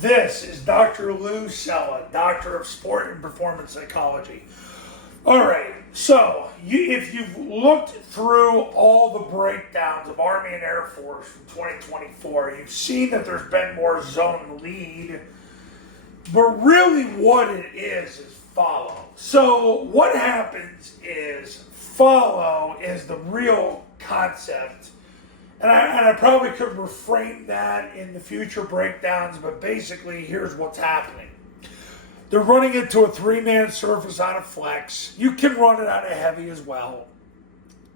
This is Dr. Lou Sella, Doctor of Sport and Performance Psychology. All right, so if you've looked through all the breakdowns of Army and Air Force from 2024, you've seen that there's been more zone lead, but really what it is follow. So what happens is follow is the real concept. And I probably could reframe that in the future breakdowns, but basically here's what's happening. They're running into a three-man surface on a flex. You can run it on a heavy as well,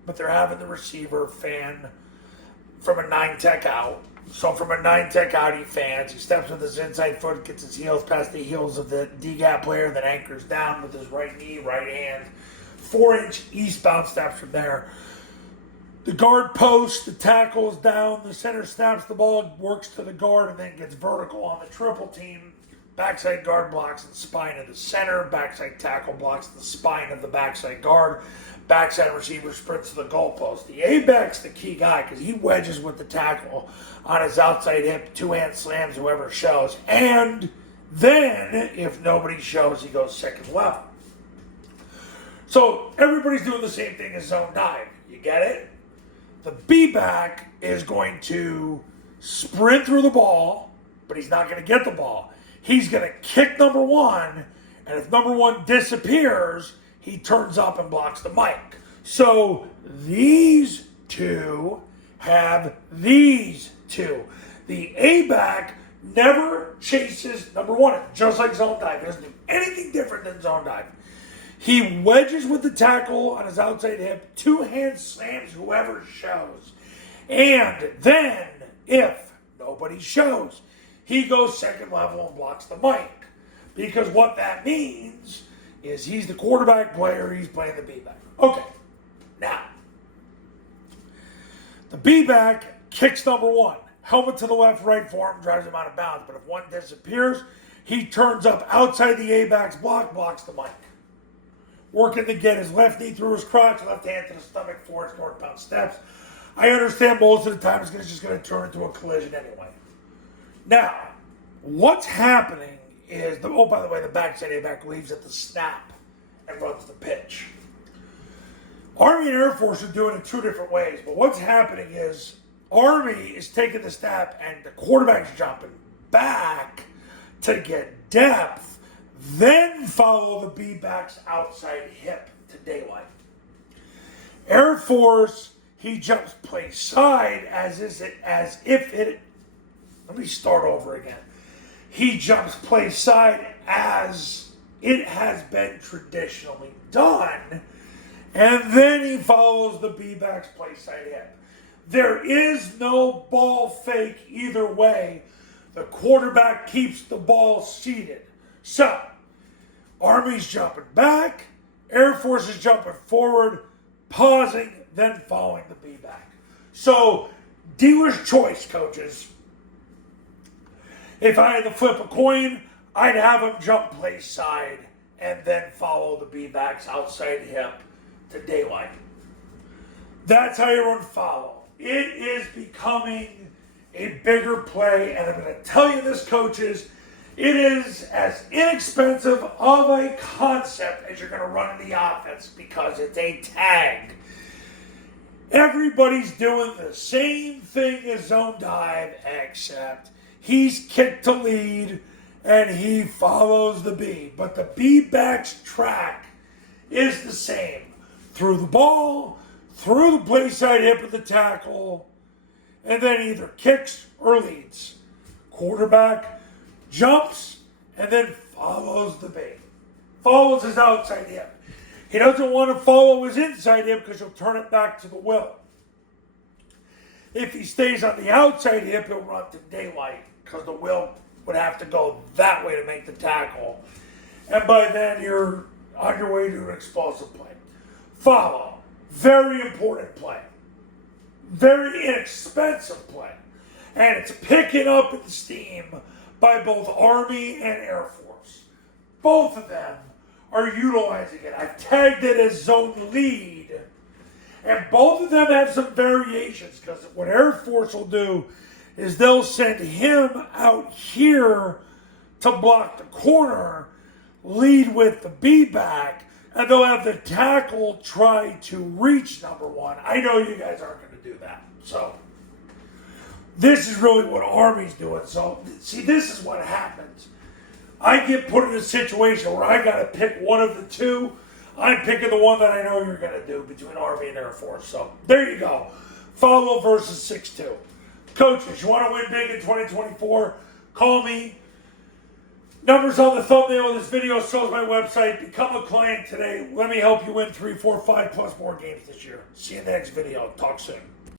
but they're having the receiver fan from a 9-tech out. So from a 9-tech out, he fans. He steps with his inside foot, gets his heels past the heels of the D-gap player, then anchors down with his right knee, right hand. 4-inch eastbound steps from there. The guard post, the tackle is down, the center snaps the ball, works to the guard, and then gets vertical on the triple team. Backside guard blocks the spine of the center. Backside tackle blocks the spine of the backside guard. Backside receiver sprints to the goalpost. The A-back's the key guy because he wedges with the tackle on his outside hip, two-hand slams whoever shows. And then, if nobody shows, he goes second level. So everybody's doing the same thing as zone dive. You get it? The B-back is going to sprint through the ball, but he's not going to get the ball. He's going to kick number one, and if number one disappears, he turns up and blocks the mic. So these two have these two. The A-back never chases number one, just like zone dive. He doesn't do anything different than zone dive. He wedges with the tackle on his outside hip, two-hand slams whoever shows. And then, if nobody shows, he goes second level and blocks the mic. Because what that means is he's the quarterback player, he's playing the B-back. Okay, now, the B-back kicks number one. Helmet to the left, right forearm, drives him out of bounds. But if one disappears, he turns up outside the A-back's block, blocks the mic. Working to get his left knee through his crotch, left hand to the stomach for his northbound steps. I understand most of the time it's just going to turn into a collision anyway. Now, what's happening is, by the way, the backside A-back leaves at the snap and runs the pitch. Army and Air Force are doing it two different ways, but what's happening is Army is taking the snap and the quarterback's jumping back to get depth, then follow the B-back's outside hip to daylight. Air Force, he jumps play side as if it. Let me start over again. He jumps play side as it has been traditionally done, and then he follows the B-back's play side hip. There is no ball fake either way. The quarterback keeps the ball seated. So, Army's jumping back, Air Force is jumping forward, pausing, then following the B-back. So, dealer's choice, coaches. If I had to flip a coin, I'd have him jump play side and then follow the B-back's outside hip to daylight. That's how you run follow. It is becoming a bigger play, and I'm going to tell you this, coaches, it is as inexpensive of a concept as you're going to run in the offense because it's a tag. Everybody's doing the same thing as zone dive, except he's kicked to lead and he follows the B. But the B-back's track is the same. Through the ball, through the play side hip of the tackle, and then either kicks or leads. Quarterback jumps and then follows the B. Follows his outside hip. He doesn't want to follow his inside hip because he'll turn it back to the will. If he stays on the outside hip, he'll run to daylight because the will would have to go that way to make the tackle. And by then, you're on your way to an explosive play. Follow. Very important play. Very inexpensive play. And it's picking up in steam by both Army and Air Force. Both of them are utilizing it. I've tagged it as zone lead. And both of them have some variations because what Air Force will do is they'll send him out here to block the corner, lead with the B-back, and they'll have the tackle try to reach number one. I know you guys aren't going to do that. So this is really what Army's doing. So, see, this is what happens. I get put in a situation where I got to pick one of the two. I'm picking the one that I know you're going to do between Army and Air Force. So there you go. Follow versus 6-2. Coaches, you want to win big in 2024? Call me. Numbers on the thumbnail of this video shows my website. Become a client today. Let me help you win 3, 4, 5 plus more games this year. See you in the next video. Talk soon.